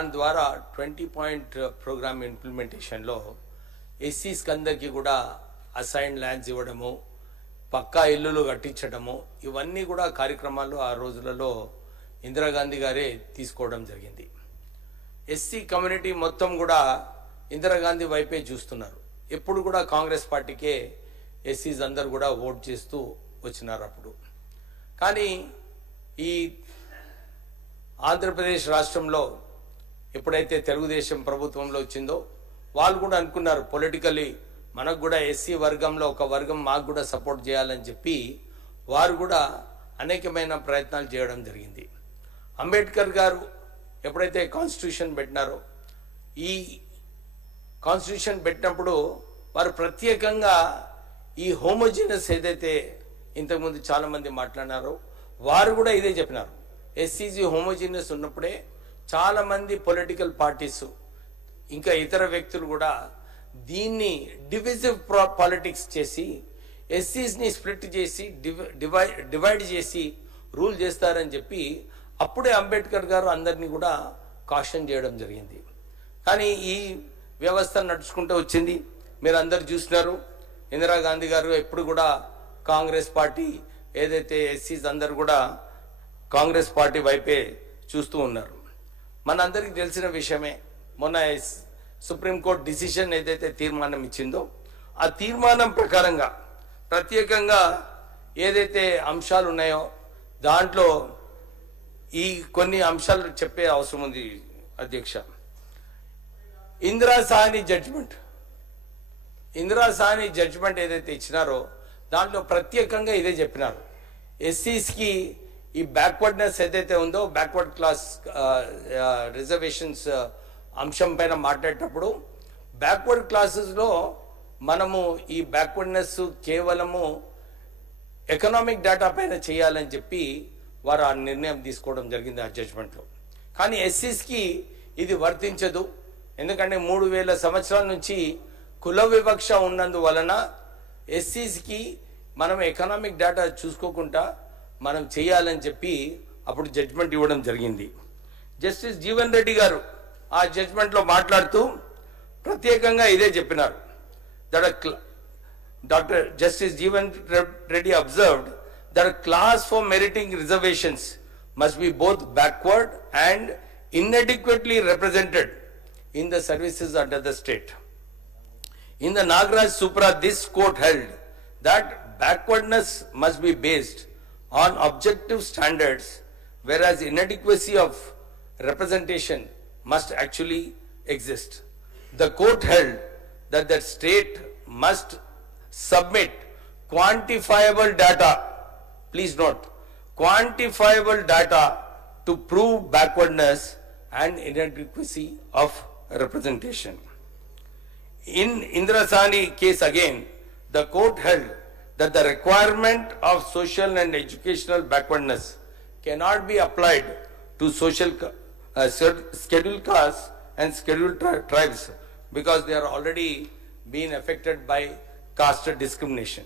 దాని ద్వారా 20 point programme implementation లో ఎస్సీస్ కందరికి కూడా అసైన్ ల్యాండ్స్ ఇవ్వడము, పక్కా ఇల్లులు కట్టించడము, ఇవన్నీ కూడా కార్యక్రమాలు ఆ రోజులలో ఇందిరాగాంధీ గారే తీసుకోవడం జరిగింది. ఎస్సీ కమ్యూనిటీ మొత్తం కూడా ఇందిరాగాంధీ వైపే చూస్తున్నారు. ఎప్పుడు కూడా కాంగ్రెస్ పార్టీకే ఎస్సీస్ అందరు కూడా ఓట్ చేస్తూ వచ్చినారు అప్పుడు. కానీ ఈ ఆంధ్రప్రదేశ్ రాష్ట్రంలో ఎప్పుడైతే తెలుగుదేశం ప్రభుత్వంలో వచ్చిందో వాళ్ళు కూడా అనుకున్నారు పొలిటికల్లీ మనకు కూడా ఎస్సీ వర్గంలో ఒక వర్గం మాకు కూడా సపోర్ట్ చేయాలని చెప్పి వారు కూడా అనేకమైన ప్రయత్నాలు చేయడం జరిగింది. అంబేద్కర్ గారు ఎప్పుడైతే కాన్స్టిట్యూషన్ పెట్టినారో, ఈ కాన్స్టిట్యూషన్ పెట్టినప్పుడు వారు ప్రత్యేకంగా ఈ హోమోజినస్ ఏదైతే ఇంతకుముందు చాలా మంది మాట్లాడినారో వారు కూడా ఇదే చెప్పినారు. ఎస్సీజీ హోమోజినస్ ఉన్నప్పుడే చాలా మంది పొలిటికల్ పార్టీస్ ఇంకా ఇతర వ్యక్తులు కూడా దీన్ని డివిజివ్ పాలిటిక్స్ చేసి ఎస్సీస్ని స్ప్లిట్ చేసి డివైడ్ చేసి రూల్ చేస్తారని చెప్పి అప్పుడే అంబేద్కర్ గారు అందరినీ కూడా కాషన్ చేయడం జరిగింది. కానీ ఈ వ్యవస్థ నడుచుకుంటూ వచ్చింది. మీరు అందరు చూసినారు, ఇందిరాగాంధీ గారు ఎప్పుడు కూడా కాంగ్రెస్ పార్టీ ఏదైతే ఎస్సీస్ అందరు కూడా కాంగ్రెస్ పార్టీ వైపే చూస్తూ ఉన్నారు. మనందరికీ తెలిసిన విషయమే, మొన్న సుప్రీంకోర్టు డిసిషన్ ఏదైతే తీర్మానం ఇచ్చిందో ఆ తీర్మానం ప్రకారంగా ప్రత్యేకంగా ఏదైతే అంశాలు ఉన్నాయో దాంట్లో ఈ కొన్ని అంశాలు చెప్పే అవసరం ఉంది అధ్యక్ష. ఇందిరా సాహ్ని జడ్జిమెంట్ ఏదైతే ఇచ్చినారో దాంట్లో ప్రత్యేకంగా ఇదే చెప్పినారు. ఎస్సీస్కి ఈ బ్యాక్వర్డ్నెస్ ఏదైతే ఉందో బ్యాక్వర్డ్ క్లాస్ రిజర్వేషన్స్ అంశం పైన మాట్లాడేటప్పుడు బ్యాక్వర్డ్ క్లాసెస్లో మనము ఈ బ్యాక్వర్డ్నెస్ కేవలము ఎకనామిక్ డేటా పైన చేయాలని చెప్పి వారు ఆ నిర్ణయం తీసుకోవడం జరిగింది ఆ జడ్జిమెంట్లో. కానీ ఎస్సీస్కి ఇది వర్తించదు. ఎందుకంటే 3000 సంవత్సరాల నుంచి కుల వివక్ష ఉన్నందువలన ఎస్సీస్కి మనం ఎకనామిక్ డేటా చూసుకోకుండా మనం చేయాలని చెప్పి అప్పుడు జడ్జిమెంట్ ఇవ్వడం జరిగింది. జస్టిస్ జీవన్ రెడ్డి గారు ఆ జడ్జిమెంట్లో మాట్లాడుతూ ప్రత్యేకంగా ఇదే చెప్పినారు. Dr. Justice Jeevan Reddy observed that a class for meriting reservations must be both backward and inadequately represented in the services under the state. In the Nagaraj Supra, this court held that backwardness must be based on objective standards, whereas inadequacy of representation must actually exist. The court held that the state must submit quantifiable data, please note, quantifiable data to prove backwardness and inadequacy of representation. In Indira Sahni case again, the court held that the requirement of social and educational backwardness cannot be applied to scheduled castes and scheduled tribes because they are already being affected by caste discrimination.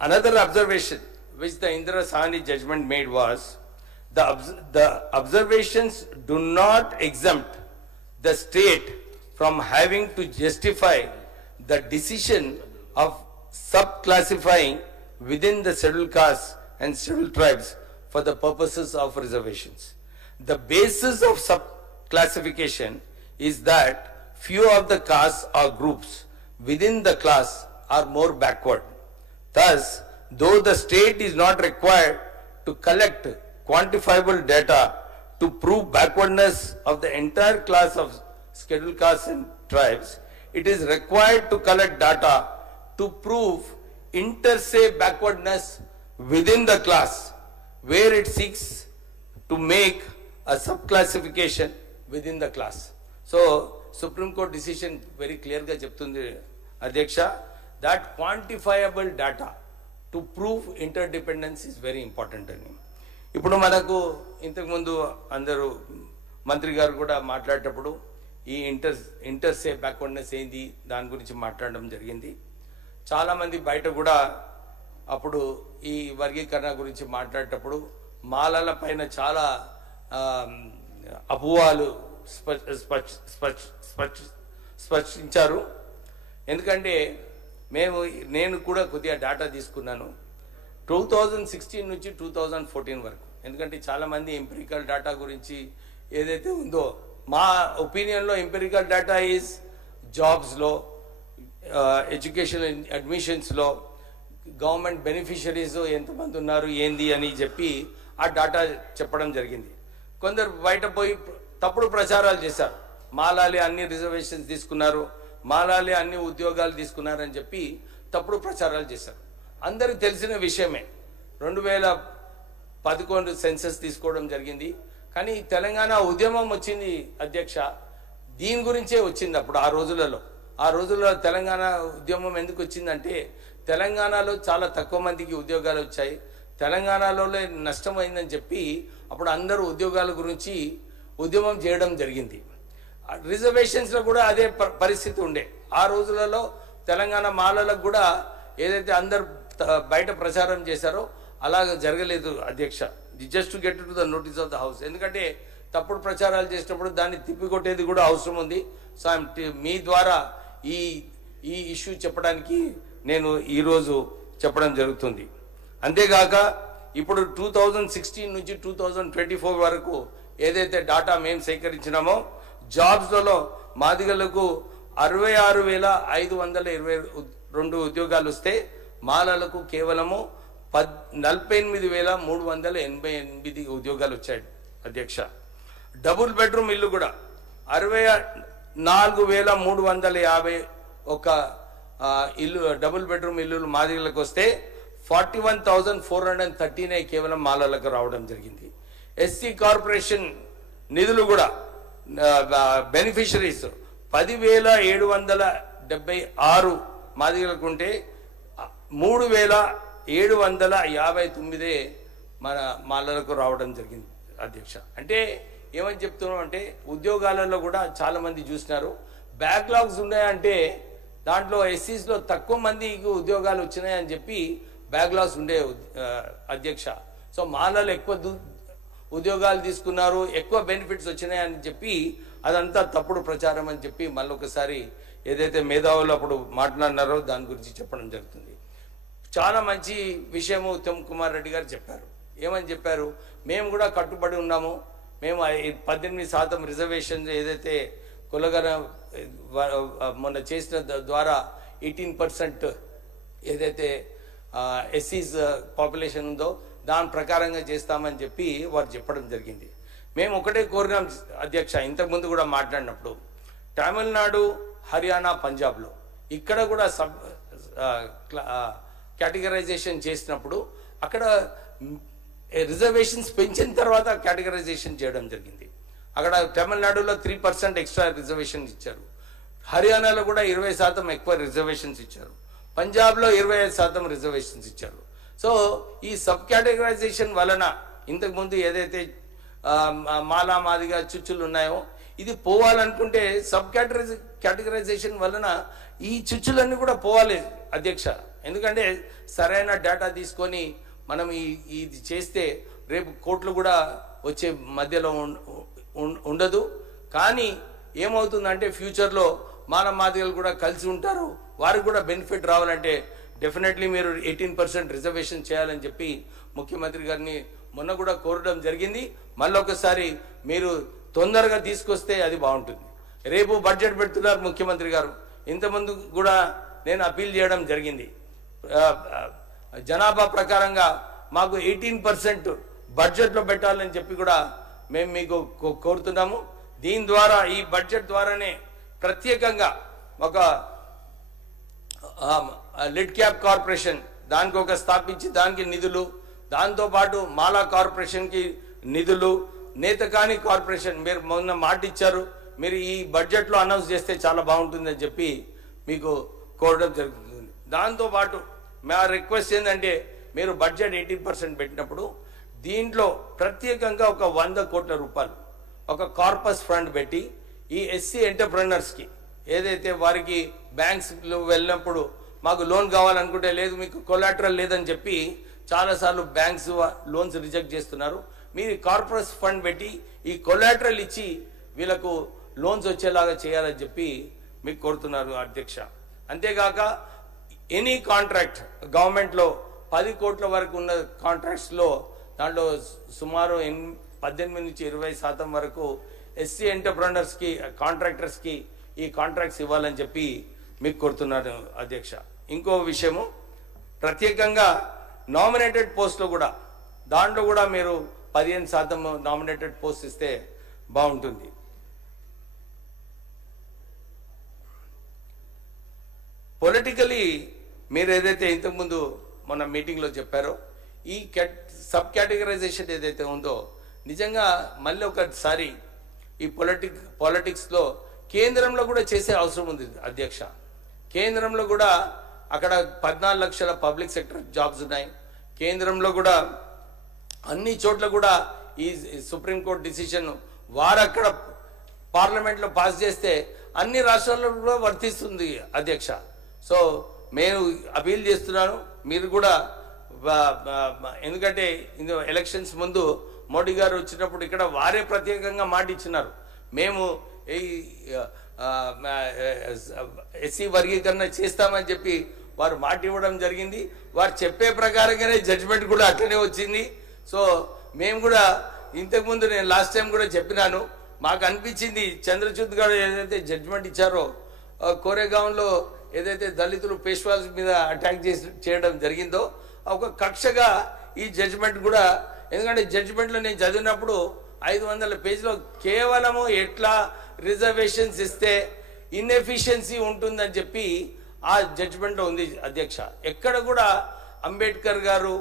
Another observation which the Indira Sahni judgment made was the observations do not exempt the state from having to justify the decision of subclassifying within the scheduled castes and scheduled tribes for the purposes of reservations. The basis of subclassification is that few of the castes or groups within the class are more backward. Thus, though the state is not required to collect quantifiable data to prove backwardness of the entire class of scheduled castes and tribes, it is required to collect data to prove inter se backwardness within the class, where it seeks to make a subclassification within the class. So, Supreme Court decision very clear ga cheptundi Adhyaksha, that quantifiable data to prove interdependence is very important ani. ఇప్పుడు మనకు ఇంతకు ముందు అందరూ మంత్రి గారు కూడా మాట్లాడేటప్పుడు ఈ ఇంటర్సే బ్యాక్వర్డ్నెస్ ఏంది దాని గురించి మాట్లాడడం జరిగింది. చాలామంది బయట కూడా అప్పుడు ఈ వర్గీకరణ గురించి మాట్లాడేటప్పుడు మాలల పైన చాలా అపోహలు స్పష్టించారు. ఎందుకంటే నేను కూడా కొద్దిగా డేటా తీసుకున్నాను 2016 నుంచి 2014 వరకు. ఎందుకంటే చాలామంది ఎంపిరికల్ డేటా గురించి ఏదైతే ఉందో, మా ఒపీనియన్లో ఎంపిరికల్ డేటా ఈజ్ జాబ్స్లో, ఎడ్యుకేషన్ అడ్మిషన్స్లో, గవర్నమెంట్ బెనిఫిషరీస్ ఎంతమంది ఉన్నారు ఏంది అని చెప్పి ఆ డేటా చెప్పడం జరిగింది. కొందరు బయట పోయి తప్పుడు ప్రచారాలు చేశారు. మాలాలి అన్ని రిజర్వేషన్స్ తీసుకున్నారు, మాలాలి అన్ని ఉద్యోగాలు తీసుకున్నారని చెప్పి తప్పుడు ప్రచారాలు చేశారు. అందరికి తెలిసిన విషయమే. 2011 సెన్సస్ తీసుకోవడం జరిగింది. కానీ తెలంగాణ ఉద్యమం వచ్చింది అధ్యక్ష, దీని గురించే వచ్చింది. అప్పుడు ఆ రోజుల్లో తెలంగాణ ఉద్యమం ఎందుకు వచ్చిందంటే, తెలంగాణలో చాలా తక్కువ మందికి ఉద్యోగాలు వచ్చాయి, తెలంగాణలో నష్టమైందని చెప్పి అప్పుడు అందరూ ఉద్యోగాల గురించి ఉద్యమం చేయడం జరిగింది. రిజర్వేషన్స్లో కూడా అదే పరిస్థితి ఉండే. ఆ రోజులలో తెలంగాణ మాలలకు కూడా ఏదైతే అందరు బయట ప్రచారం చేశారో అలాగ జరగలేదు అధ్యక్ష. Just to get to the notice of the house. ఎందుకంటే తప్పుడు ప్రచారాలు చేసినప్పుడు దాన్ని తిప్పికొట్టేది కూడా అవసరం ఉంది. సో మీ ద్వారా ఈ ఇష్యూ చెప్పడానికి నేను ఈరోజు చెప్పడం జరుగుతుంది. అంతేగాక ఇప్పుడు 2016 నుంచి 2024 వరకు ఏదైతే డాటా మేము సేకరించినామో, జాబ్స్లలో మాదిగలకు 66,522 ఉద్యోగాలు వస్తే మాలలకు కేవలము 48,388 ఉద్యోగాలు వచ్చాయి అధ్యక్ష. డబుల్ బెడ్రూమ్ ఇల్లు కూడా 64,351 ఇల్లు, డబుల్ బెడ్రూమ్ ఇల్లులు మాదిగలకు వస్తే 41,413 కేవలం మాలలకు రావడం జరిగింది. ఎస్సీ కార్పొరేషన్ నిధులు కూడా బెనిఫిషరీస్ 10,776 మాదిగలకు ఉంటే 3,759 మన మాలలకు రావడం జరిగింది అధ్యక్ష. అంటే ఏమని చెప్తున్నాం అంటే, ఉద్యోగాలలో కూడా చాలా మంది చూసినారు, బ్యాక్లాగ్స్ ఉన్నాయంటే దాంట్లో ఎస్సీస్లో తక్కువ మందికి ఉద్యోగాలు వచ్చినాయని చెప్పి బ్యాక్లాగ్స్ ఉండే అధ్యక్ష. సో మాలలు ఎక్కువ ఉద్యోగాలు తీసుకున్నారు, ఎక్కువ బెనిఫిట్స్ వచ్చినాయని చెప్పి అదంతా తప్పుడు ప్రచారం అని చెప్పి మళ్ళొకసారి ఏదైతే మేధావులు అప్పుడు మాట్లాడినారో దాని గురించి చెప్పడం జరుగుతుంది. చాలా మంచి విషయము ఉత్తమ్ కుమార్ రెడ్డి గారు చెప్పారు. ఏమని చెప్పారు, మేము కూడా కట్టుబడి ఉన్నాము, మేము 18% రిజర్వేషన్ ఏదైతే కులగన మొన్న చేసిన ద్వారా 18% ఏదైతే ఎస్సీస్ పాపులేషన్ ఉందో దాని ప్రకారంగా చేస్తామని చెప్పి వారు చెప్పడం జరిగింది. మేము ఒకటే కోరినాం అధ్యక్ష, ఇంతకుముందు కూడా మాట్లాడినప్పుడు, తమిళనాడు, హర్యానా, పంజాబ్లో ఇక్కడ కూడా కేటగరైజేషన్ చేసినప్పుడు అక్కడ రిజర్వేషన్స్ పెంచిన తర్వాత కేటగరైజేషన్ చేయడం జరిగింది. అక్కడ తమిళనాడులో 3% ఎక్స్ట్రా రిజర్వేషన్ ఇచ్చారు, హర్యానాలో కూడా 20% ఎక్కువ రిజర్వేషన్స్ ఇచ్చారు, పంజాబ్లో 25% రిజర్వేషన్స్ ఇచ్చారు. సో ఈ సబ్ కేటగరైజేషన్ వలన ఇంతకుముందు ఏదైతే మాలా మాదిగా చుచ్చులు ఉన్నాయో ఇది పోవాలనుకుంటే సబ్ కేటగరైజేషన్ వలన ఈ చుచ్చులన్నీ కూడా పోవాలి అధ్యక్ష. ఎందుకంటే సరైన డేటా తీసుకొని మనం ఇది చేస్తే రేపు కోట్లు కూడా వచ్చే మధ్యలో ఉండదు. కానీ ఏమవుతుందంటే ఫ్యూచర్లో మాల మాదిగలు కూడా కలిసి ఉంటారు, వారికి కూడా బెనిఫిట్ రావాలంటే డెఫినెట్లీ మీరు 18% రిజర్వేషన్ చేయాలని చెప్పి ముఖ్యమంత్రి గారిని మొన్న కూడా కోరడం జరిగింది. మళ్ళొకసారి మీరు తొందరగా తీసుకొస్తే అది బాగుంటుంది. రేపు బడ్జెట్ పెడుతున్నారు ముఖ్యమంత్రి గారు, ఇంతకుముందు కూడా నేను అపీల్ చేయడం జరిగింది, జనాభా ప్రకారంగా మాకు 18% బడ్జెట్లో పెట్టాలని చెప్పి కూడా మేము మీకు కోరుతున్నాము. దీని ద్వారా ఈ బడ్జెట్ ద్వారానే ప్రత్యేకంగా ఒక లిడ్ క్యాప్ కార్పొరేషన్ దానికి ఒక స్థాపించి దానికి నిధులు, దాంతోపాటు మాలా కార్పొరేషన్కి నిధులు, నేతకాని కార్పొరేషన్ మీరు మొన్న మాట ఇచ్చారు, మీరు ఈ బడ్జెట్లో అనౌన్స్ చేస్తే చాలా బాగుంటుందని చెప్పి మీకు కోరడం జరుగుతుంది. దాంతోపాటు మా రిక్వెస్ట్ ఏంటంటే, మీరు బడ్జెట్ 18% పెట్టినప్పుడు దీంట్లో ప్రత్యేకంగా ఒక 100 కోట్ల రూపాయలు ఒక కార్పస్ ఫండ్ పెట్టి ఈ ఎస్సీ ఎంటర్ప్రెనర్స్కి ఏదైతే వారికి బ్యాంక్స్లో వెళ్ళినప్పుడు మాకు లోన్ కావాలనుకుంటే లేదు, మీకు కొలాటరల్ లేదని చెప్పి చాలాసార్లు బ్యాంక్స్ లోన్స్ రిజెక్ట్ చేస్తున్నారు, మీరు కార్పొరేట్ ఫండ్ పెట్టి ఈ కొలాటరల్ ఇచ్చి వీళ్ళకు లోన్స్ వచ్చేలాగా చేయాలని చెప్పి మీకు కోరుతున్నారు అధ్యక్ష. అంతేగాక ఎనీ కాంట్రాక్ట్ గవర్నమెంట్లో 10 కోట్ల వరకు ఉన్న కాంట్రాక్ట్స్లో దాంట్లో సుమారు 18 నుంచి 20% వరకు ఎస్సీ ఎంటర్ప్రెనర్స్కి కాంట్రాక్టర్స్కి ఈ కాంట్రాక్ట్స్ ఇవ్వాలని చెప్పి మీకు కోరుతున్నారు అధ్యక్ష. ఇంకో విషయము, ప్రత్యేకంగా నామినేటెడ్ పోస్టులు కూడా దాంట్లో కూడా మీరు 15% నామినేటెడ్ పోస్ట్ ఇస్తే బాగుంటుంది. పొలిటికలీ మీరు ఏదైతే ఇంతకుముందు మన మీటింగ్లో చెప్పారో ఈ సబ్ కేటగరైజేషన్ ఏదైతే ఉందో నిజంగా మళ్ళీ ఒకసారి ఈ పాలిటిక్స్లో కేంద్రంలో కూడా చేసే అవసరం ఉంది అధ్యక్ష. కేంద్రంలో కూడా అక్కడ 14 లక్షల పబ్లిక్ సెక్టర్ జాబ్స్ ఉన్నాయి. కేంద్రంలో కూడా అన్ని చోట్ల కూడా ఈ సుప్రీంకోర్టు డిసిషన్ వారు అక్కడ పార్లమెంట్లో పాస్ చేస్తే అన్ని రాష్ట్రాల్లో కూడా వర్తిస్తుంది అధ్యక్ష. సో నేను అపీల్ చేస్తున్నాను, మీరు కూడా ఎందుకంటే ఎలక్షన్స్ ముందు మోడీ గారు వచ్చినప్పుడు ఇక్కడ వారే ప్రత్యేకంగా మాట ఇచ్చినారు, మేము ఈ ఎస్సీ వర్గీకరణ చేస్తామని చెప్పి వారు మాట ఇవ్వడం జరిగింది. వారు చెప్పే ప్రకారంగానే జడ్జిమెంట్ కూడా అట్లనే వచ్చింది. సో మేము కూడా ఇంతకుముందు నేను లాస్ట్ టైం కూడా చెప్పినాను, మాకు అనిపించింది చంద్రచూడ్ గారు ఏదైతే జడ్జిమెంట్ ఇచ్చారో కోరేగాంలో ఏదైతే దళితులు పేష్వాస్ మీద అటాక్ చేయడం జరిగిందో ఒక కక్షగా ఈ జడ్జిమెంట్ కూడా, ఎందుకంటే జడ్జిమెంట్లో నేను చదివినప్పుడు 500 పేజీలో కేవలము ఎట్లా రిజర్వేషన్స్ ఇస్తే ఇన్ఎఫిషియన్సీ ఉంటుందని చెప్పి ఆ జడ్జిమెంట్లో ఉంది అధ్యక్ష. ఎక్కడ కూడా అంబేద్కర్ గారు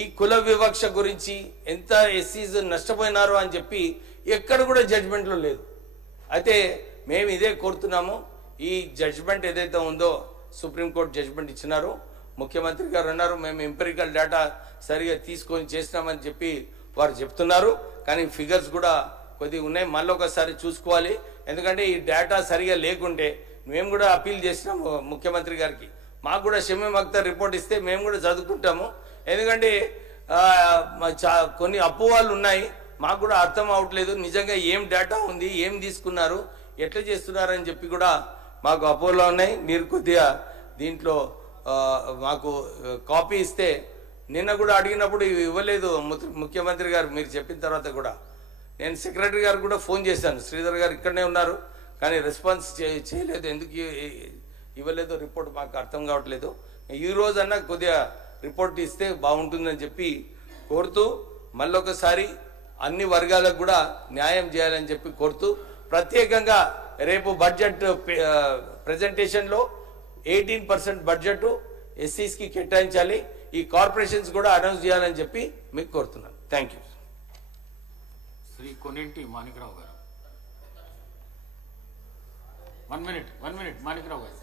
ఈ కుల వివక్ష గురించి ఎంత ఎస్సీస్ నష్టపోయినారో అని చెప్పి ఎక్కడ కూడా జడ్జిమెంట్లో లేదు. అయితే మేము ఇదే కోరుతున్నాము, ఈ జడ్జిమెంట్ ఏదైతే ఉందో సుప్రీంకోర్టు జడ్జిమెంట్ ఇచ్చినారో ముఖ్యమంత్రి గారు అన్నారు మేము ఎంపెరికల్ డేటా సరిగా తీసుకొని చేసినామని చెప్పి వారు చెప్తున్నారు. కానీ ఫిగర్స్ కూడా కొద్దిగా ఉన్నాయి, మళ్ళీ ఒకసారి చూసుకోవాలి. ఎందుకంటే ఈ డేటా సరిగా లేకుంటే మేము కూడా అపీల్ చేసినాము ముఖ్యమంత్రి గారికి, మాకు కూడా షమీమ్ అఖ్తర్ రిపోర్ట్ ఇస్తే మేము కూడా చదువుకుంటాము. ఎందుకంటే కొన్ని అపోహలు ఉన్నాయి, మాకు కూడా అర్థం అవట్లేదు నిజంగా ఏం డేటా ఉంది, ఏం తీసుకున్నారు, ఎట్లా చేస్తున్నారని చెప్పి కూడా మాకు అపోహలు ఉన్నాయి. మీరు కొద్దిగా దీంట్లో మాకు కాపీ ఇస్తే, నిన్న కూడా అడిగినప్పుడు ఇవ్వలేదు ముఖ్యమంత్రి గారు, మీరు చెప్పిన తర్వాత కూడా నేను సెక్రటరీ గారు కూడా ఫోన్ చేశాను, శ్రీధర్ గారు ఇక్కడనే ఉన్నారు కానీ రెస్పాన్స్ చేయలేదు, ఎందుకు ఇవ్వలేదు రిపోర్ట్ మాకు అర్థం కావట్లేదు. ఈ రోజన్నా కొద్దిగా రిపోర్ట్ ఇస్తే బాగుంటుందని చెప్పి కోరుతూ మళ్ళొకసారి అన్ని వర్గాలకు కూడా న్యాయం చేయాలని చెప్పి కోరుతూ, ప్రత్యేకంగా రేపు బడ్జెట్ ప్రెజెంటేషన్లో 18% బడ్జెట్ ఎస్సీస్కి కేటాయించాలి, ఈ కార్పొరేషన్స్ కూడా అనౌన్స్ చేయాలని చెప్పి మీకు కోరుతున్నాను. Thank you. Shri Koninti Manikrao garu. 1 minute Manikrao గారు.